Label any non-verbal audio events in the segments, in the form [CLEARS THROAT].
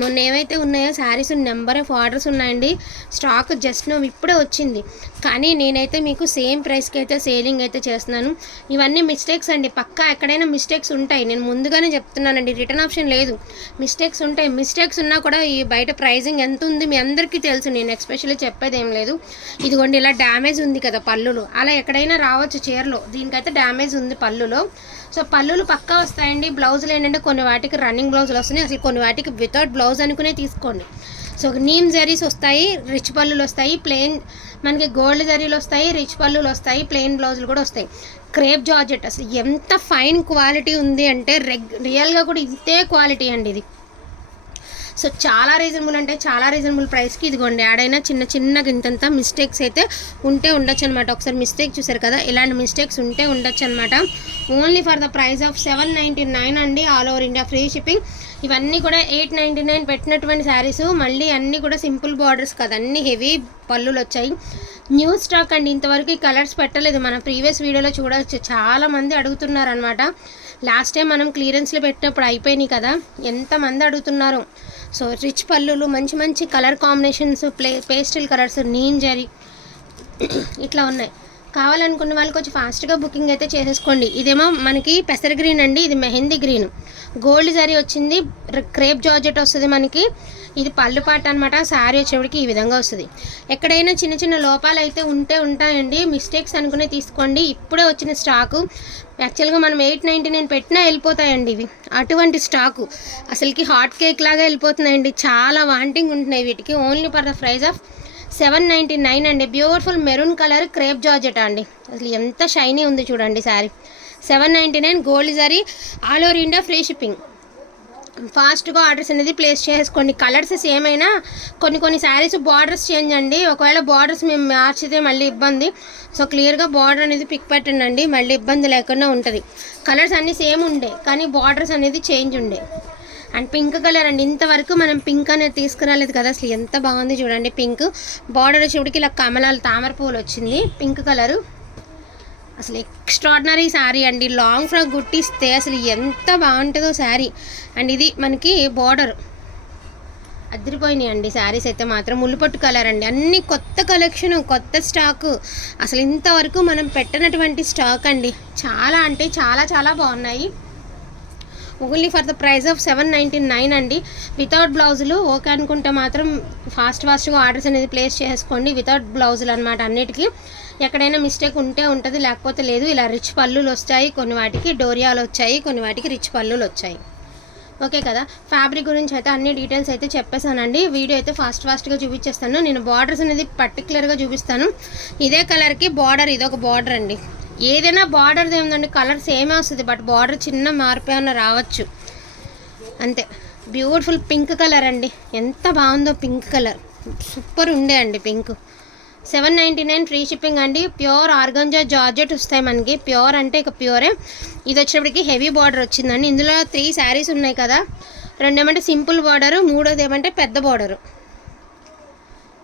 మొన్న ఏవైతే ఉన్నాయో శారీస్ నెంబర్ ఆఫ్ ఆర్డర్స్ ఉన్నాయండి. స్టాక్ జస్ట్ నో ఇప్పుడే వచ్చింది. కానీ నేనైతే మీకు సేమ్ ప్రైస్కి అయితే సేలింగ్ అయితే చేస్తున్నాను. ఇవన్నీ మిస్టేక్స్ అండి. పక్కా ఎక్కడైనా మిస్టేక్స్ ఉంటాయి. నేను ముందుగానే చెప్తున్నానండి. రిటర్న్ ఆప్షన్ లేదు. మిస్టేక్స్ ఉంటాయి. మిస్టేక్స్ ఉన్నా కూడా ఈ బయట ప్రైజింగ్ ఎంత ఉంది మీ అందరికీ తెలుసు. నేను ఎక్స్పెషల్లీ చెప్పేది ఏం లేదు. ఇదిగోండి ఇలా డ్యామేజ్ ఉంది కదా పళ్ళులు. అలా ఎక్కడైనా రావచ్చు చీరలో. దీనికైతే డ్యామేజ్ ఉంది పళ్ళులో. సో పళ్ళులు పక్కా వస్తాయండి. బ్లౌజులు ఏంటంటే కొన్ని వాటికి రన్నింగ్ బ్లౌజులు వస్తున్నాయి. అసలు కొన్ని వాటికి వితౌట్ బ్లౌజ్ అనుకునే తీసుకోండి. సో నీమ్ జరీస్ వస్తాయి రిచ్ పళ్ళులు వస్తాయి ప్లెయిన్ మనకి గోల్డ్ జరీలు వస్తాయి రిచ్ పళ్ళులు వస్తాయి ప్లెయిన్ బ్లౌజులు కూడా వస్తాయి. క్రేప్ జార్జెట్ అసలు ఎంత ఫైన్ క్వాలిటీ ఉంది అంటే రెగ్ రియల్గా కూడా ఇంతే క్వాలిటీ అండి ఇది. సో చాలా రీజనబుల్ అంటే చాలా రీజనబుల్ ప్రైస్కి ఇదిగోండి యాడైనా చిన్న చిన్నగా ఇంతంత మిస్టేక్స్ అయితే ఉంటే ఉండొచ్చు అనమాట ఒకసారి మిస్టేక్ చూసారు కదా ఇలాంటి మిస్టేక్స్ ఉంటే ఉండొచ్చు అనమాట only for the price of seven ninety nine అండి all over India free shipping ఇవన్నీ కూడా ఎయిట్ నైంటీ నైన్ పెట్టినటువంటి శారీస్ మళ్ళీ అన్నీ కూడా సింపుల్ బార్డర్స్ కదా అన్ని హెవీ పళ్ళులు వచ్చాయి. న్యూ స్టాక్ అండి ఇంతవరకు ఈ కలర్స్ పెట్టలేదు. మన ప్రీవియస్ వీడియోలో చూడవచ్చు చాలామంది అడుగుతున్నారనమాట అడుగుతున్నారు అనమాట లాస్ట్ టైం మనం క్లియరెన్స్లో పెట్టినప్పుడు అయిపోయినాయి కదా ఎంతమంది అడుగుతున్నారు? సో రిచ్ పళ్ళులు మంచి మంచి colour combinations play pastel colours neem [CLEARS THROAT] ఇట్లా ఉన్నాయి. కావాలనుకున్న వాళ్ళు కొంచెం ఫాస్ట్గా బుకింగ్ అయితే చేసేసుకోండి. ఇదేమో మనకి పెసర గ్రీన్ అండి. ఇది మెహందీ గ్రీన్. గోల్డ్ జరీ వచ్చింది. క్రేప్ జార్జెట్ వస్తుంది మనకి. ఇది పళ్ళు పాట అనమాట శారీ వచ్చేప్పటికి ఈ విధంగా వస్తుంది. ఎక్కడైనా చిన్న చిన్న లోపాలు అయితే ఉంటే ఉంటాయండి. మిస్టేక్స్ అనుకునే తీసుకోండి. ఇప్పుడే వచ్చిన స్టాకు. యాక్చువల్గా మనం ఎయిట్ నైంటీ నైన్ పెట్టినా వెళ్ళిపోతాయండి ఇవి. అటువంటి స్టాకు. అసలుకి హాట్ కేక్ లాగా వెళ్ళిపోతున్నాయండి. చాలా వాంటింగ్ ఉంటున్నాయి వీటికి. Only for the price of seven ninety nine అండి. Beautiful maroon colour crepe georgette అండి. అసలు ఎంత షైనీ ఉంది చూడండి sari. Seven ninety nine gold zari all over India free shipping ఫాస్ట్గా ఆర్డర్స్ అనేది ప్లేస్ చేసుకోండి. కలర్స్ సేమ్ అయినా కొన్ని కొన్ని శారీస్ బార్డర్స్ చేంజ్ అండి. ఒకవేళ బార్డర్స్ మేము మార్చితే మళ్ళీ ఇబ్బంది. సో క్లియర్గా బార్డర్ అనేది పిక్ పెట్టండి మళ్ళీ ఇబ్బంది లేకుండా ఉంటుంది. కలర్స్ అన్నీ సేమ్ ఉండే కానీ బార్డర్స్ అనేది చేంజ్ ఉండే. అండ్ పింక్ కలర్ అండి. ఇంతవరకు మనం పింక్ అనేది తీసుకురాలేదు కదా అసలు. ఎంత బాగుంది చూడండి పింక్. బార్డర్ వచ్చేటికి ఇలా కమలాలు తామర పూలు వచ్చింది. Pink colour. అసలు ఎక్స్ట్రాడినరీ శారీ అండి. లాంగ్ ఫ్రాక్ గుట్టిస్తే అసలు ఎంత బాగుంటుందో శారీ అండ్ ఇది మనకి బార్డర్ అదిరిపోయినాయి అండి శారీస్ అయితే మాత్రం. ముల్లుపట్టు కలర్ అండి. అన్ని కొత్త కలెక్షన్ కొత్త స్టాక్ అసలు ఇంతవరకు మనం పెట్టినటువంటి స్టాక్ అండి. చాలా అంటే చాలా చాలా బాగున్నాయి. Only for the price of seven ninety nine అండి. వితౌట్ బ్లౌజులు ఓకే అనుకుంటే మాత్రం ఫాస్ట్ ఫాస్ట్గా ఆర్డర్స్ అనేది ప్లేస్ చేసుకోండి. వితౌట్ బ్లౌజులు అనమాట అన్నిటికీ. ఎక్కడైనా మిస్టేక్ ఉంటే ఉంటుంది లేకపోతే లేదు. ఇలా రిచ్ పళ్ళులు వచ్చాయి కొన్ని వాటికి డోరియాలు వచ్చాయి కొన్ని వాటికి రిచ్ పళ్ళులు వచ్చాయి. ఓకే కదా? ఫ్యాబ్రిక్ గురించి అయితే అన్ని డీటెయిల్స్ అయితే చెప్పేశానండి. వీడియో అయితే ఫాస్ట్ ఫాస్ట్గా చూపించేస్తాను. నేను బార్డర్స్ అనేది పర్టికులర్గా చూపిస్తాను. ఇదే కలర్కి బార్డర్ ఇదొక బార్డర్ అండి. ఏదైనా బార్డర్ ఏముందండి? కలర్ సేమే వస్తుంది బట్ బార్డర్ చిన్న మార్పు ఏమైనా రావచ్చు. అంతే. బ్యూటిఫుల్ పింక్ కలర్ అండి. ఎంత బాగుందో పింక్ కలర్ సూపర్ ఉండే అండి pink seven ninety nine free shipping అండి. ప్యూర్ ఆర్గంజా జార్జెట్ వస్తాయి మనకి. ప్యూర్ అంటే ఇక ప్యూరే ఇది వచ్చేప్పటికి హెవీ బార్డర్ వచ్చిందండి. ఇందులో త్రీ శారీస్ ఉన్నాయి కదా. రెండు ఏమంటే సింపుల్ బార్డరు మూడోది ఏమంటే పెద్ద బార్డరు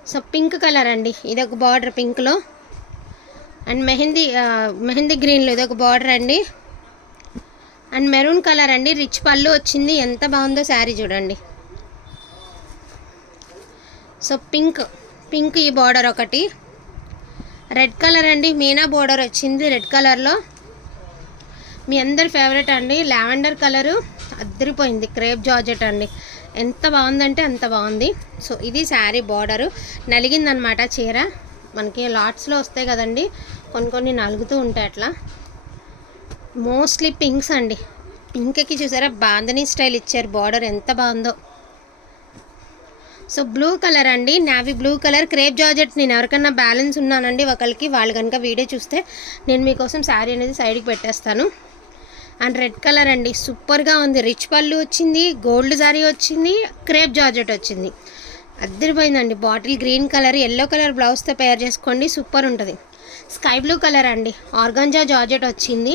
సో పింక్ కలర్ అండి. ఇది ఒక బార్డర్ పింక్లో అండ్ మెహందీ మెహందీ గ్రీన్లో ఇది ఒక బార్డర్ అండి. అండ్ మెరూన్ కలర్ అండి. రిచ్ పళ్ళు వచ్చింది. ఎంత బాగుందో శారీ చూడండి. సో పింక్ పింక్ ఈ బార్డర్ ఒకటి. రెడ్ కలర్ అండి. మీనా బార్డర్ వచ్చింది రెడ్ కలర్లో. మీ అందరి ఫేవరెట్ అండి. లావెండర్ కలరు అద్దరిపోయింది. క్రేప్ జార్జెట్ అండి. ఎంత బాగుందంటే అంత బాగుంది. సో ఇది శారీ బార్డరు. నలిగిందనమాట చీర. మనకి లాట్స్లో వస్తాయి కదండి. కొన్ని కొన్ని నలుగుతూ ఉంటాయి అట్లా. మోస్ట్లీ పింక్స్ అండి. పింక్కి చూసారా? బాంధనీ స్టైల్ ఇచ్చారు. బార్డర్ ఎంత బాగుందో. సో బ్లూ కలర్ అండి. Navy blue colour crepe georgette నేను ఎవరికన్నా బ్యాలెన్స్ ఉన్నానండి ఒకరికి వాళ్ళు కనుక వీడియో చూస్తే నేను మీకోసం శారీ అనేది సైడ్కి పెట్టేస్తాను. అండ్ రెడ్ కలర్ అండి. సూపర్గా ఉంది. రిచ్ పళ్ళు వచ్చింది గోల్డ్ జారీ వచ్చింది క్రేప్ జార్జెట్ వచ్చింది. అద్దరిపోయిందండి. Bottle green colour yellow colour బ్లౌజ్తో pair చేసుకోండి. సూపర్ ఉంటుంది. స్కై బ్లూ కలర్ అండి. ఆర్గంజా జార్జెట్ వచ్చింది.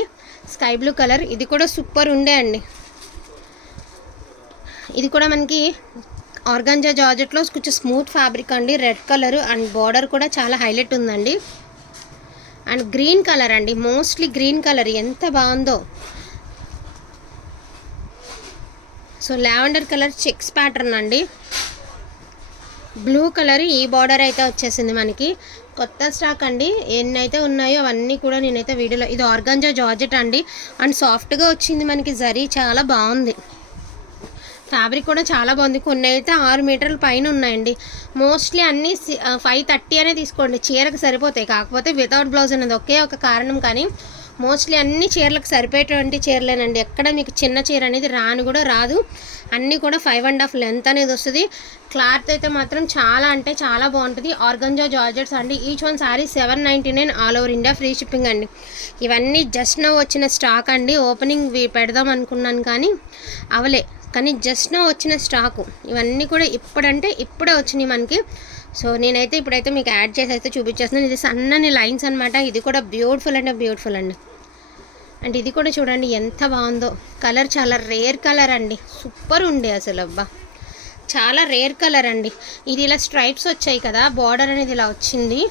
Sky blue colour. ఇది కూడా సూపర్ ఉండే అండి. ఇది కూడా మనకి ఆర్గాంజా జార్జెట్లో కొంచెం స్మూత్ ఫ్యాబ్రిక్ అండి. రెడ్ కలర్ అండ్ బార్డర్ కూడా చాలా హైలైట్ ఉందండి. అండ్ గ్రీన్ కలర్ అండి. మోస్ట్లీ గ్రీన్ కలర్ ఎంత బాగుందో. So lavender colour checks pattern అండి. బ్లూ కలర్ ఈ బార్డర్ అయితే వచ్చేసింది మనకి. కొత్త స్టాక్ అండి. ఎన్నైతే ఉన్నాయో అవన్నీ కూడా నేనైతే వీడియోలో ఇది ఆర్గాంజా జార్జెట్ అండి. అండ్ సాఫ్ట్గా వచ్చింది మనకి జరీ చాలా బాగుంది. ఫ్యాబ్రిక్ కూడా చాలా బాగుంది. కొన్ని అయితే ఆరు మీటర్ల పైన ఉన్నాయండి. మోస్ట్లీ అన్నీ ఫైవ్ థర్టీ అనే తీసుకోండి. చీరకు సరిపోతాయి. కాకపోతే వితౌట్ బ్లౌజ్ అనేది ఒకే ఒక కారణం కానీ మోస్ట్లీ అన్ని చీరలకు సరిపోయేటువంటి చీరలేనండి. ఎక్కడ మీకు చిన్న చీర అనేది రాను కూడా రాదు. అన్నీ కూడా ఫైవ్ అండ్ హాఫ్ లెంత్ అనేది వస్తుంది. క్లాత్ అయితే మాత్రం చాలా అంటే చాలా బాగుంటుంది. ఆర్గంజా జార్జెట్స్ అండి. Each one sari seven ninety nine all over India free shipping అండి. ఇవన్నీ జస్ట్ నో వచ్చిన స్టాక్ అండి. ఓపెనింగ్ పెడదాం అనుకున్నాను కానీ అవలే. కానీ జస్ట్ నో వచ్చిన స్టాకు ఇవన్నీ కూడా ఇప్పుడంటే ఇప్పుడే వచ్చినాయి మనకి. సో నేనైతే ఇప్పుడైతే మీకు యాడ్ చేసి అయితే చూపించేస్తున్నాను. ఇది సన్నని లైన్స్ అనమాట ఇది కూడా బ్యూటిఫుల్ అంటే బ్యూటిఫుల్ అండి. అండ్ ఇది కూడా చూడండి ఎంత బాగుందో. కలర్ చాలా రేర్ కలర్ అండి. సూపర్ ఉండే అసలు అబ్బా. చాలా రేర్ కలర్ అండి. ఇది ఇలా స్ట్రైప్స్ వచ్చాయి కదా బార్డర్ అనేది ఇలా వచ్చింది.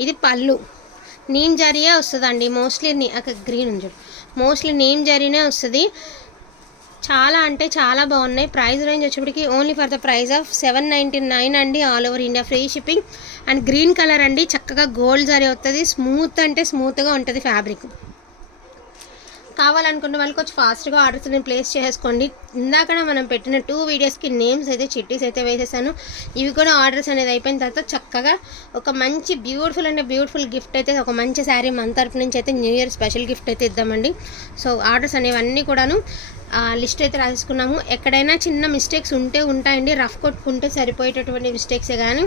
ఇది పళ్ళు. నీమ్ జరియే వస్తుందండి మోస్ట్లీ నీ అక్కడ గ్రీన్ ఉంది మోస్ట్లీ నీమ్ జరీనే వస్తుంది. చాలా అంటే చాలా బాగున్నాయి. ప్రైస్ రేంజ్ వచ్చేప్పటికి only for the price of seven ninety nine అండి all over India. Free shipping and green colour అండి. చక్కగా గోల్డ్ జరీ వస్తుంది. స్మూత్ అంటే స్మూత్గా ఉంటుంది ఫ్యాబ్రిక్. కావాలనుకున్న వాళ్ళు కొంచెం ఫాస్ట్గా ఆర్డర్స్ నేను ప్లేస్ చేసుకోండి. ఇందాక మనం పెట్టిన టూ వీడియోస్కి నేమ్స్ అయితే చిట్టీస్ అయితే వేసేసాను. ఇవి కూడా ఆర్డర్స్ అనేది అయిపోయిన తర్వాత చక్కగా ఒక మంచి బ్యూటిఫుల్ అంటే బ్యూటిఫుల్ గిఫ్ట్ అయితే ఒక మంచి శారీ మన తరపు నుంచి అయితే న్యూ ఇయర్ స్పెషల్ గిఫ్ట్ అయితే ఇద్దామండి. సో ఆర్డర్స్ అనేవన్నీ కూడాను లిస్ట్ అయితే రాసుకున్నాము ఎక్కడైనా చిన్న మిస్టేక్స్ ఉంటే ఉంటాయండి. రఫ్ కొట్టుకుంటే సరిపోయేటటువంటి మిస్టేక్సే కానీ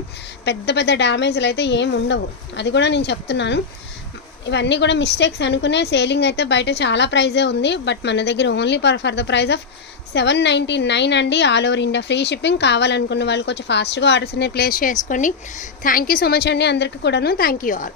పెద్ద పెద్ద డ్యామేజ్లు అయితే ఏం ఉండవు. అది కూడా నేను చెప్తున్నాను. ఇవన్నీ కూడా మిస్టేక్స్ అనుకునే సేలింగ్ అయితే బయట చాలా ప్రైజే ఉంది. బట్ మన దగ్గర only per for the price of seven ninety nine అండి. All over India free shipping కావాలనుకున్న వాళ్ళు కొంచెం ఫాస్ట్గా ఆర్డర్స్ అనేవి ప్లేస్ చేసుకోండి థ్యాంక్ యూ సో మచ్ అండి అందరికీ కూడాను. Thank you all